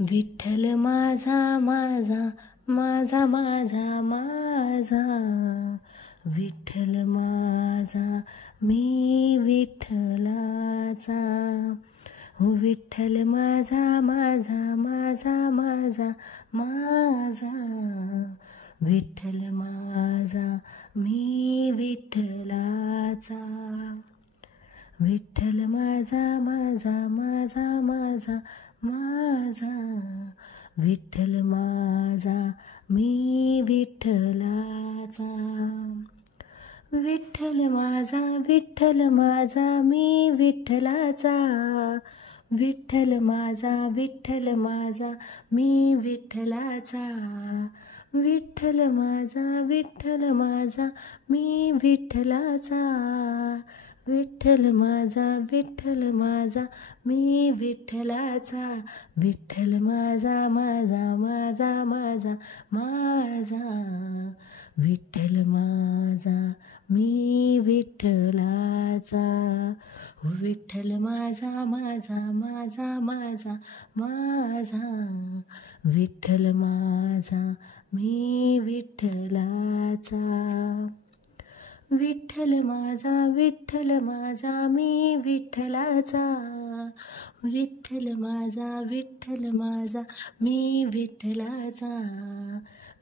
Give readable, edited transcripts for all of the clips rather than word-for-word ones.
विठ्ठल माझा माझा माझा माझा माझा, विठ्ठल माझा मी विठ्ठलाचा. हो विठ्ठल माझा माझा माझा माझा माझा, विठ्ठल माझा मी विठ्ठलाचा. विठ्ठल माझा माझा माझा माझा माझा, विठ्ठल माझा मी विठ्ठलाचा. विठ्ठल माझा मी विठ्ठलाचा. विठ्ठल माझा मी विठ्ठलाचा. विठ्ठल माझा मी विठ्ठलाचा. विठ्ठल माझा मी विठ्ठलाचा. विठ्ठल माझा माझा माझा माझा माझा, विठ्ठल माझा मी विठ्ठलाचा. विठ्ठल माझा माझा माझा माझा माझा, विठ्ठल माझा मी विठ्ठलाचा. विठ्ठल माझा मी विठ्ठलाचा. विठ्ठल माझा मी विठ्ठलाचा.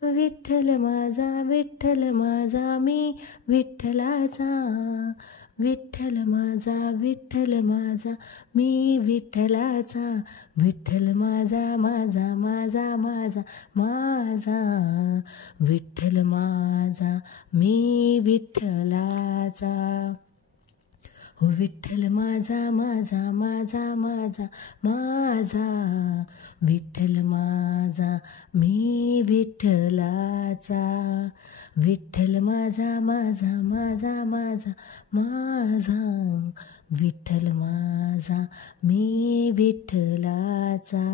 विठ्ठल माझा मी विठ्ठलाचा. विठ्ठल माझा मी विठ्ठलाचा. विठ्ठल माझा माझा माझा माझा माझा, विठ्ठल माझा मी विठ्ठलाचा. हो विठ्ठल माझा माझा माझा माझा माझा, विठ्ठल माझा मी विठ्ठलाचा. विठ्ठल माझा माझा माझा माझा माझा, विठ्ठल माझा मी विठ्ठलाचा.